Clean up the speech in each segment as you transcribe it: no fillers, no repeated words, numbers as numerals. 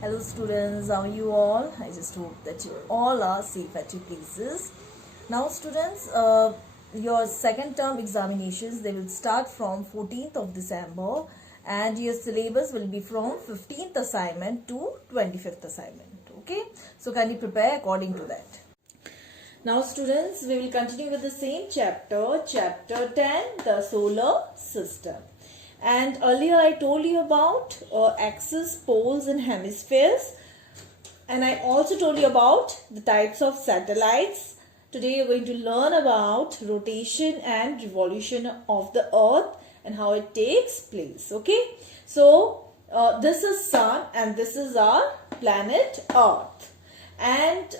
Hello students, how are you all? I just hope that you all are safe at your places. Now students, your second term examinations, they will start from 14th of December and your syllabus will be from 15th assignment to 25th assignment. Okay, so kindly prepare according to that. Now students, we will continue with the same chapter, chapter 10, the solar system. And earlier I told you about axis, poles and hemispheres. And I also told you about the types of satellites. Today you're going to learn about rotation and revolution of the earth and how it takes place. Okay. So this is sun and this is our planet earth. And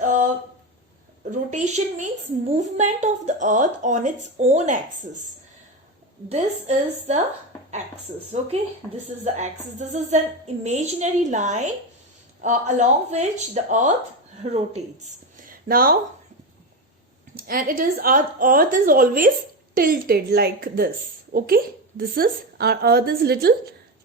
rotation means movement of the earth on its own axis. This is the axis. Okay, this is the axis. This is an imaginary line along which the earth rotates. Now, and it is, our earth is always tilted like this. Okay, this is, our earth is little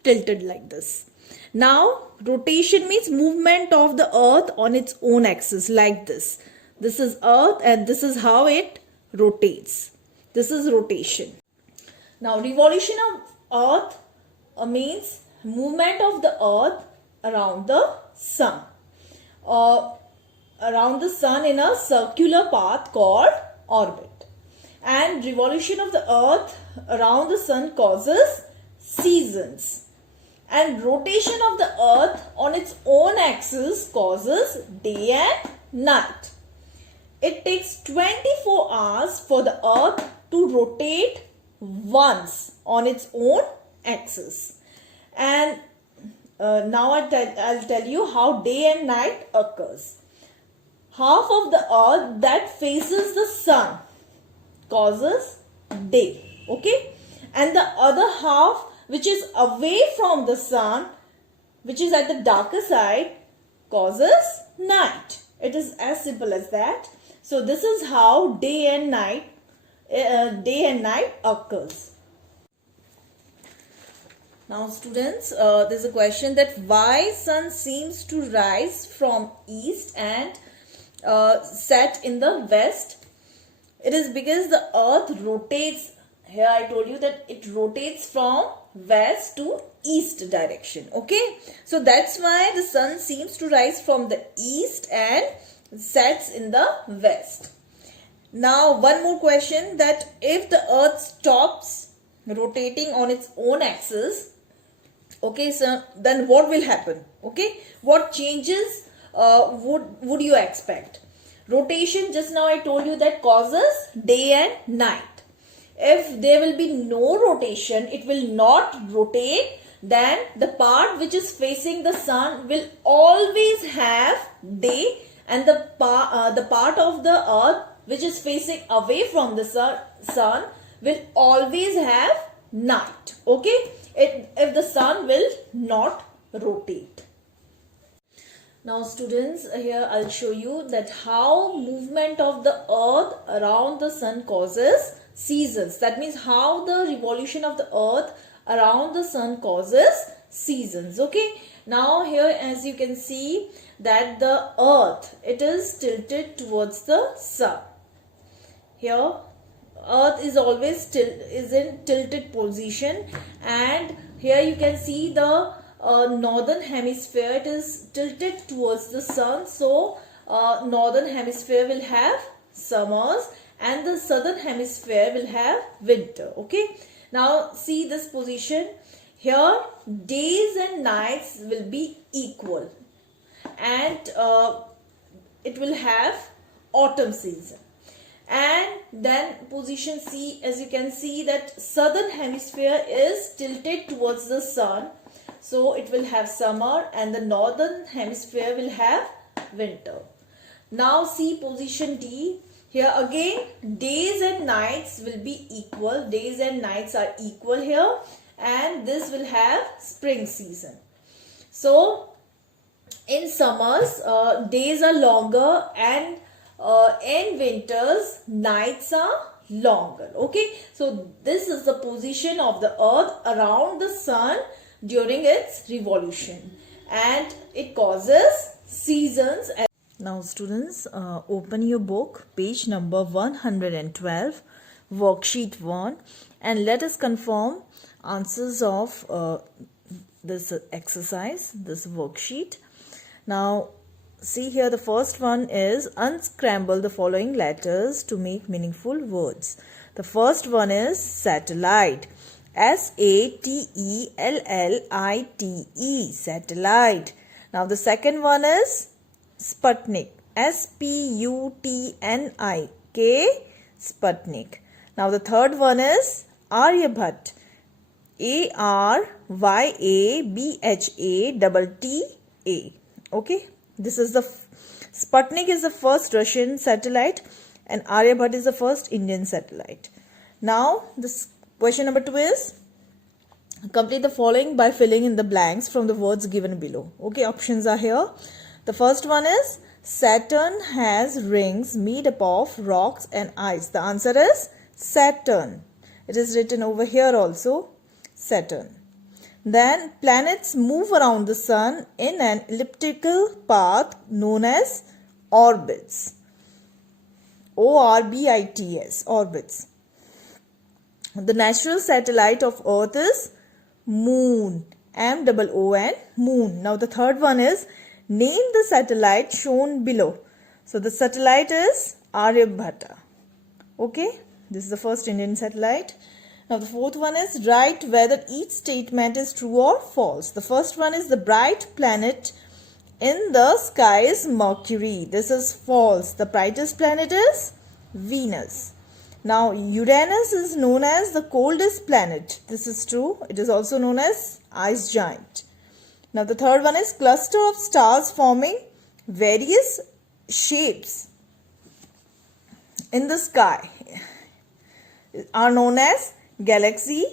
tilted like this. Now, rotation means movement of the earth on its own axis like this. This is earth and this is how it rotates. This is rotation. Now, revolution of earth means movement of the earth around the sun. Around the sun in a circular path called orbit. And revolution of the earth around the sun causes seasons. And rotation of the earth on its own axis causes day and night. It takes 24 hours for the earth to rotate once on its own axis. And now I'll tell you how day and night occurs. Half of the earth that faces the sun causes day. Okay. And the other half which is away from the sun, which is at the darker side, causes night. It is as simple as that. So this is how day and night occurs. Now students, there's a question that why sun seems to rise from east and set in the west. It is because the earth rotates. Here I told you that it rotates from west to east direction. Okay, so that's why the sun seems to rise from the east and sets in the west. Now one more question, that if the earth stops rotating on its own axis, okay, so then what will happen? Okay, what changes would you expect? Rotation, just now I told you, that causes day and night. If there will be no rotation, it will not rotate, then the part which is facing the sun will always have day, and the part of the earth which is facing away from the sun will always have night. Okay, if the sun will not rotate. Now students, here I'll show you that how movement of the earth around the sun causes seasons. That means how the revolution of the earth around the sun causes seasons. Okay, now here as you can see that the earth, it is tilted towards the sun. Here earth is always in tilted position, and here you can see the northern hemisphere, it is tilted towards the sun. So northern hemisphere will have summers and the southern hemisphere will have winter. Okay, now see this position. Here days and nights will be equal, and it will have autumn season. And then position C, as you can see that southern hemisphere is tilted towards the sun, so it will have summer, and the northern hemisphere will have winter. Now see position D. Here again days and nights will be equal. Days and nights are equal here, and this will have spring season. So in summers days are longer, and in winters nights are longer. Okay, so this is the position of the earth around the sun during its revolution. and it causes seasons. Now students, open your book, page number 112, worksheet 1, and let us confirm answers of this exercise, this worksheet. Now see here, the first one is unscramble the following letters to make meaningful words. The first one is satellite. S-A-T-E-L-L-I-T-E, satellite. Now the second one is Sputnik. S-P-U-T-N-I-K, Sputnik. Now the third one is Aryabhat. A-R-Y-A-B-H-A-T-T-A. Okay, this is the Sputnik is the first Russian satellite and Aryabhat is the first Indian satellite. Now this question number 2 is complete the following by filling in the blanks from the words given below. Okay, options are here. The first one is Saturn has rings made up of rocks and ice. The answer is Saturn. It is written over here also, Saturn. Then planets move around the sun in an elliptical path known as orbits. O-R-B-I-T-S, orbits. The natural satellite of Earth is Moon. M-O-O-N, Moon. Now the third one is name the satellite shown below. So the satellite is Aryabhata. Okay, this is the first Indian satellite. Now the fourth one is write whether each statement is true or false. The first one is the bright planet in the sky is Mercury. This is false. The brightest planet is Venus. Now Uranus is known as the coldest planet. This is true. It is also known as ice giant. Now the third one is cluster of stars forming various shapes in the sky are known as galaxy.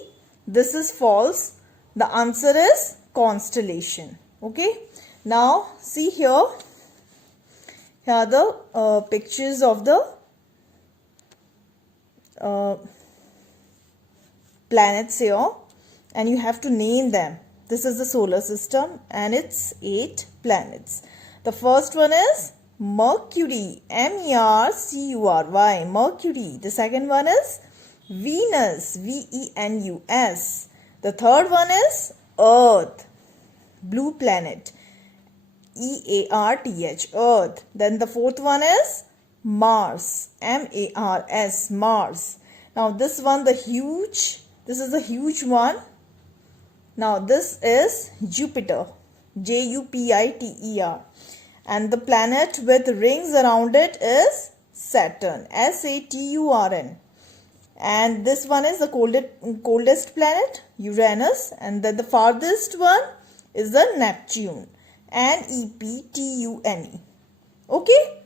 This is false. The answer is constellation. Okay. Now see here. Here are the pictures of the planets here, and you have to name them. This is the solar system and it's 8 planets. The first one is Mercury. M-E-R-C-U-R-Y. Mercury. The second one is Venus. V-E-N-U-S. The third one is Earth. Blue planet. E-A-R-T-H. Earth. Then the fourth one is Mars. M-A-R-S. Mars. Now this one, this is the huge one. Now this is Jupiter. J-U-P-I-T-E-R. And the planet with rings around it is Saturn. S-A-T-U-R-N. And this one is the coldest planet, Uranus. And then the farthest one is the Neptune. N-E-P-T-U-N-E. Okay.